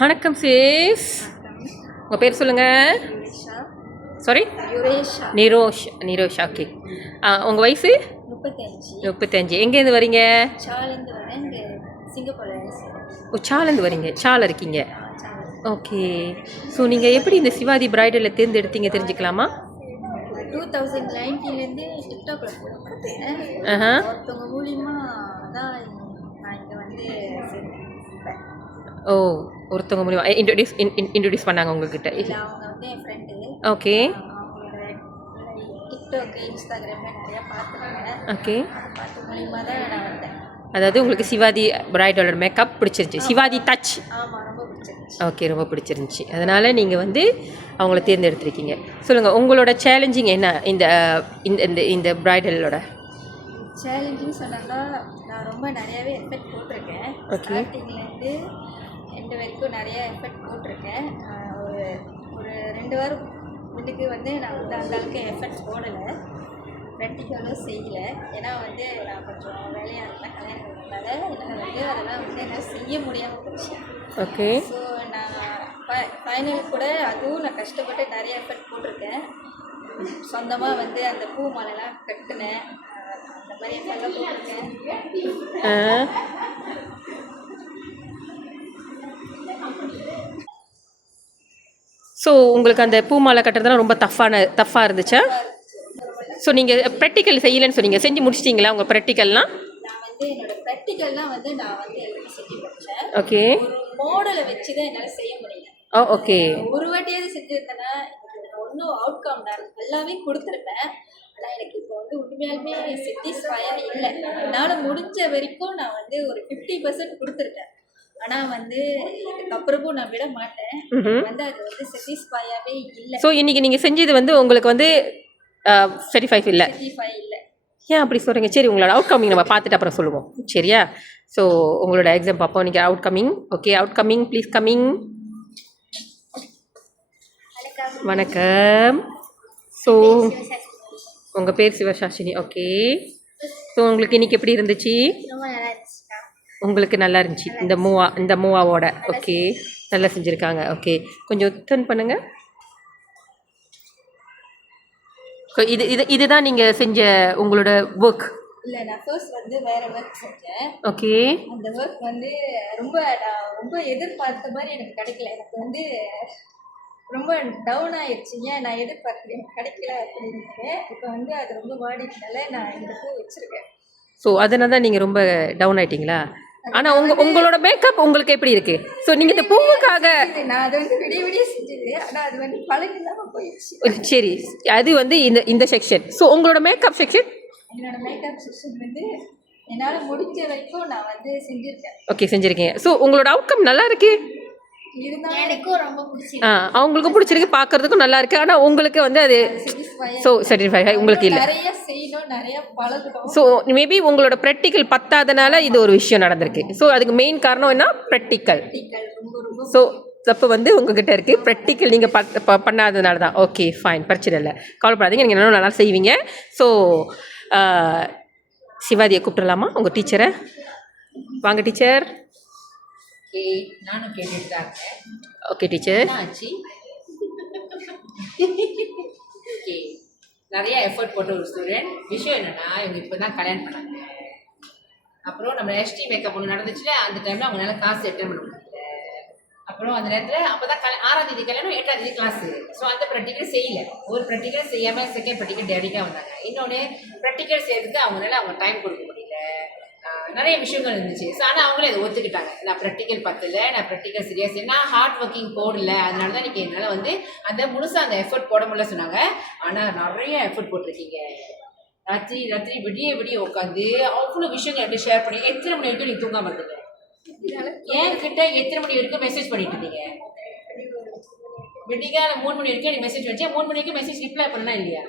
வணக்கம் சிஸ், உங்கள் பேர் சொல்லுங்கள். சாரி, நிரோஷ். ஓகே, உங்கள் வயசு? 35. எங்கேருந்து வரீங்க? சாலேருந்து வரீங்க. சால இருக்கீங்க. ஓகே. ஸோ நீங்கள் எப்படி இந்த சிவாதி பிரைடலில் தேர்ந்தெடுத்தீங்க தெரிஞ்சுக்கலாமா? 2019 டிக்டாக்ல போட்டேன். ஒருத்தவங்க மூலியமா தான் நான் இங்கே வந்து ஓ, ஒருத்தவங்க மூலியமா இன்ட்ரடியூஸ் பண்ணாங்க உங்ககிட்ட? அவங்க வந்து என் ஃப்ரெண்டு. ஓகே. அவங்களோட டிக்டாக், இன்ஸ்டாகிராம்ல நிறையா பார்த்துருக்கேன். ஓகே. பார்த்து மூலியமாக தான் நான் வந்தேன். அதாவது உங்களுக்கு சிவாதி பிரைடலோட மேக்கப் பிடிச்சிருச்சு, சிவாதி டச். ஆமாம், ரொம்ப பிடிச்சிருந்துச்சு. ஓகே, ரொம்ப பிடிச்சிருந்துச்சி. அதனால் நீங்கள் வந்து அவங்கள தேர்ந்தெடுத்திருக்கீங்க. சொல்லுங்கள், உங்களோட சேலஞ்சிங் என்ன இந்த இந்த இந்த பிரைடலோட? சேலஞ்சிங் சொன்னாங்கன்னா, நான் ரொம்ப நிறையாவே எஃபெக்ட் போட்டிருக்கேன். ஸ்டார்டிங்லேருந்து எண்டு வரைக்கும் நிறையா எஃபெக்ட் போட்டிருக்கேன். ஒரு 2 வாரம் முன்னுக்கு வந்து நான் வந்து அந்தளவுக்கு எஃபெக்ட் போடலை, ப்ராக்டிக்கலும் செய்யலை. ஏன்னா வந்து நான் கொஞ்சம் வேலையாக இருந்தேன் கல்யாணத்தினால. என்னால் வந்து அதெல்லாம் வந்து என்னால் செய்ய முடியாமல் போச்சு. ஓகே. ஸோ நான் ஃபைனல் கூட அதுவும் நான் கஷ்டப்பட்டு நிறைய எஃபெக்ட் போட்டிருக்கேன். சொந்தமாக வந்து அந்த பூ மாலைலாம் கட்டினேன். அந்த மாதிரி எஃபெக்ட்லாம் போட்டிருக்கேன். ஸோ உங்களுக்கு அந்த பூ மாலை கட்டுறதுலாம் ரொம்ப டஃப்பாக இருந்துச்சா? ஸோ நீங்கள் ப்ராக்டிக்கல் செய்யலைன்னு சொன்னீங்க, செஞ்சு முடிச்சிட்டிங்களா உங்கள் ப்ராக்டிக்கல்லாம்? நான் வந்து என்னோட ப்ராக்டிக்கல்லாம் வந்து நான் வந்து எல்லாமே செஞ்சு முடிச்சேன். ஓகே. ஒரு மாடலை வச்சு தான் என்னால் செய்ய முடியல. ஓகே. ஒரு வாட்டியாவது செஞ்சுருந்தேன்னா ஒன்றும் அவுட்கம் நான் நல்லாவே கொடுத்துருப்பேன். ஆனால் எனக்கு இப்போ வந்து உண்மையாலுமே சாட்டிஸ்ஃபையாக இல்லை. என்னால் முடிஞ்ச வரைக்கும் நான் வந்து ஒரு 50% கொடுத்துருக்கேன். ஆனால் வந்து இதுக்கப்புறமும் நான் விட மாட்டேன். வந்து அது வந்து சாட்டிஸ்ஃபையாகவே இல்லை. ஸோ இன்றைக்கி நீங்கள் செஞ்சது வந்து உங்களுக்கு வந்து சாட்டிஸ்ஃபை இல்லை? ஏன் அப்படி சொல்கிறீங்க? சரி, உங்களோட அவுட் கம்மிங் நம்ம பார்த்துட்டு அப்புறம் சொல்லுவோம், சரியா? ஸோ உங்களோட எக்ஸாம் பார்ப்போம். நீங்கள் out coming. Okay, out coming please coming. வணக்கம். ஸோ உங்கள் பேர் சிவசாஷினி. ஓகே. ஸோ உங்களுக்கு இன்றைக்கி எப்படி இருந்துச்சு? உங்களுக்கு நல்லா இருந்துச்சு இந்த மூவாவோட? ஓகே, நல்லா செஞ்சுருக்காங்க. ஓகே, கொஞ்சம் டர்ன் பண்ணுங்கள். இதுதான் நீங்கள் செஞ்ச உங்களோட ஒர்க்? இல்லை, நான் ஃபர்ஸ்ட் வந்து வேறு ஒர்க் செஞ்சேன். ஓகே. அந்த ஒர்க் வந்து நான் ரொம்ப எதிர்பார்த்த மாதிரி எனக்கு கிடைக்கல. எனக்கு வந்து ரொம்ப டவுன் ஆயிடுச்சு. ஏன் நான் எதிர்பார்க்குறேன் எனக்கு கிடைக்கல அப்படின்னு. இப்போ வந்து அது ரொம்ப வாடினால நான் இந்த பூ வச்சுருக்கேன். ஸோ அதனால தான் நீங்கள் ரொம்ப டவுன் ஆகிட்டீங்களா? ஆனால் உங்களோட மேக்கப் உங்களுக்கு எப்படி இருக்குது? ஸோ நீங்கள் இந்த பூவுக்காக நான் அதை வந்து விடிய செஞ்சது. ஆனால் அது வந்து பழகில்லாமல் போயிடுச்சு. சரி, அது வந்து இந்த செக்ஷன். ஸோ உங்களோட மேக்கப் செக்ஷன்? என்னோட மேக்கப் செக்ஷன் வந்து என்னால் முடிஞ்ச வரைக்கும் நான் வந்து செஞ்சுருக்கேன். ஓகே, செஞ்சுருக்கீங்க. ஸோ உங்களோட அவுட்கம் நல்லா இருக்கு. எனக்கும் ரொம்ப பிடிச்சி, அவங்களுக்கும் பிடிச்சிருக்கு, பார்க்கறதுக்கும் நல்லா இருக்கு. ஆனால் உங்களுக்கு வந்து அது ஸோ சாட்டிஸ்ஃபை உங்களுக்கு இல்லை. நிறைய செய்யணும், நிறைய பழகணும். ஸோ மேபி உங்களோட ப்ராக்டிக்கல் பத்தாதனால இது ஒரு விஷயம் நடந்திருக்கு. ஸோ அதுக்கு மெயின் காரணம் என்ன? ப்ராக்டிக்கல். ஸோ தப்பு வந்து உங்ககிட்ட இருக்குது, ப்ராக்டிக்கல் நீங்கள் பண்ணாததுனால தான். ஓகே, ஃபைன், பிரச்சனை இல்லை, கவலைப்படாதீங்க, நீங்கள் இன்னும் நல்லா செய்வீங்க. ஸோ சிவாதியை கூப்பிட்டுலாமா உங்கள் டீச்சரை? வாங்க டீச்சர். ஓகே, நானும் கேட்டுட்டு தான் இருக்கேன். Okay teacher. ஆச்சு. ஓகே, நிறைய எஃபர்ட் போட்ட ஒரு ஸ்டூடெண்ட். விஷயம் என்னென்னா, இவங்க இப்போ தான் கல்யாணம் பண்ணாங்க. அப்புறம் நம்ம எஸ்டி மேக்கப் ஒன்று நடந்துச்சுல, அந்த டைமில் அவங்களால காசு அட்டெண்ட் பண்ண முடியல. அப்புறம் அந்த நேரத்தில் அப்போ தான் 6ஆம் தேதி கல்யாணம், 8ஆம் தேதி கிளாஸு. ஸோ அந்த ப்ராக்டிக்கல் செய்யலை. ஒரு ப்ராக்டிக்கல் செய்யாமல் செகண்ட் ப்ராக்டிக்கல் டேடிக்காக வந்தாங்க. இன்னொன்று ப்ராக்டிக்கல் செய்யறதுக்கு அவங்களால அவங்க டைம் கொடுக்க முடியல. நிறைய விஷயங்கள் இருந்துச்சு. ஸோ ஆனால் அவங்களே அதை ஒத்துக்கிட்டாங்க. நான் ப்ராக்டிக்கல் பத்தலை, நான் ப்ராக்டிக்கல் சரியாக செய்ய, நான் ஹார்ட் ஒர்க்கிங் போடல, அதனால தான் இன்றைக்கி என்னால் வந்து அந்த முழுசாக அந்த எஃபர்ட் போட முடியல சொன்னாங்க. ஆனால் நிறைய எஃபர்ட் போட்டிருக்கீங்க. ராத்திரி விடிய உட்காந்து அவ்வளோ விஷயங்கள் எப்படி ஷேர் பண்ணி, எத்தனை மணி வரைக்கும் நீங்கள் தூங்காமல் இருந்தீங்க? என்கிட்ட எத்தனை மணி வரைக்கும் மெசேஜ் பண்ணிட்டு இருந்தீங்க? விடிகால 3 மணி வரைக்கும் எனக்கு மெசேஜ் வச்சேன். 3 மணி வரைக்கும் மெசேஜ் ரிப்ளை பண்ணா இல்லையா?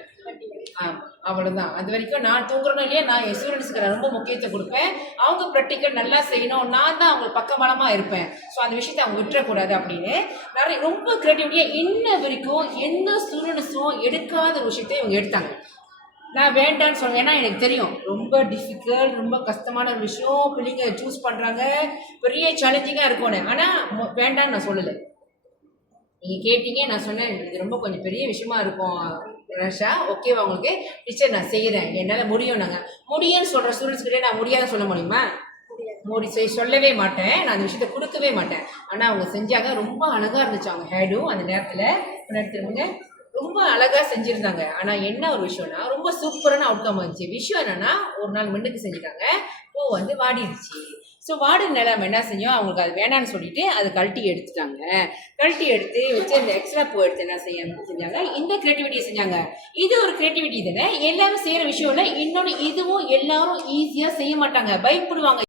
அவ்வளோதான். அது வரைக்கும் நான் தூங்குறணும் இல்லையா, நான் என் ஸ்டூடெண்ட்ஸுக்கு நான் ரொம்ப முக்கியத்துவம் கொடுப்பேன். அவங்க ப்ராக்டிக்கல் நல்லா செய்யணும், நான் தான் அவங்களுக்கு பக்கபலமாக இருப்பேன். ஸோ அந்த விஷயத்தை அவங்க விட்டுறக்கூடாது அப்படின்னு நிறைய ரொம்ப க்ரியேட்டிவிட்டியாக இன்ன வரைக்கும் எந்த ஸ்டூடெண்ட்ஸும் எடுக்காத ஒரு விஷயத்தை இவங்க எடுத்தாங்க. நான் வேண்டான்னு சொல்லுவேன். ஏன்னா எனக்கு தெரியும் ரொம்ப டிஃபிகல்ட், ரொம்ப கஷ்டமான ஒரு விஷயம். பிள்ளைங்க சூஸ் பண்ணுறாங்க, பெரிய சேலஞ்சிங்காக இருக்கும்னு. ஆனால் வேண்டான்னு நான் சொல்லலை. நீங்கள் கேட்டீங்க, நான் சொன்னேன் இது ரொம்ப கொஞ்சம் பெரிய விஷயமா இருக்கும் ரஷா, ஓகேவா உங்களுக்கு? டீச்சர் நான் செய்கிறேன், என்னால் முடியும். நாங்கள் முடியும்னு சொல்கிற ஸ்டூடெண்ட்ஸ் கிட்டே நான் முடியாதுன்னு சொல்ல முடியுமா? சொல்லவே மாட்டேன். நான் அந்த விஷயத்தை கொடுக்கவே மாட்டேன். ஆனால் அவங்க செஞ்சாங்க, ரொம்ப அழகாக இருந்துச்சு அவங்க ஹேடும் அந்த நேரத்தில் ரொம்ப அழகாக செஞ்சுருந்தாங்க. ஆனால் என்ன ஒரு விஷயம்னா ரொம்ப சூப்பரான அவுட்கம் வந்துச்சு. விஷயம் என்னென்னா ஒரு நாள் முன்னுக்கு செஞ்சுட்டாங்க, பூ வந்து வாடிடுச்சு. ஸோ வாடினால நம்ம என்ன செஞ்சோம், அவங்களுக்கு அது வேணான்னு சொல்லிட்டு அதை கழட்டி எடுத்துட்டாங்க. கழட்டி எடுத்து வச்சு அந்த எக்ஸ்ட்ரா பூ எடுத்து என்ன செஞ்சாங்க, இந்த க்ரியேட்டிவிட்டியை செஞ்சாங்க. இது ஒரு க்ரியேட்டிவிட்டி தானே, எல்லாரும் செய்கிற விஷயம் இல்லை. இன்னொன்று இதுவும் எல்லாரும் ஈஸியாக செய்ய மாட்டாங்க, பயப்படுவாங்க.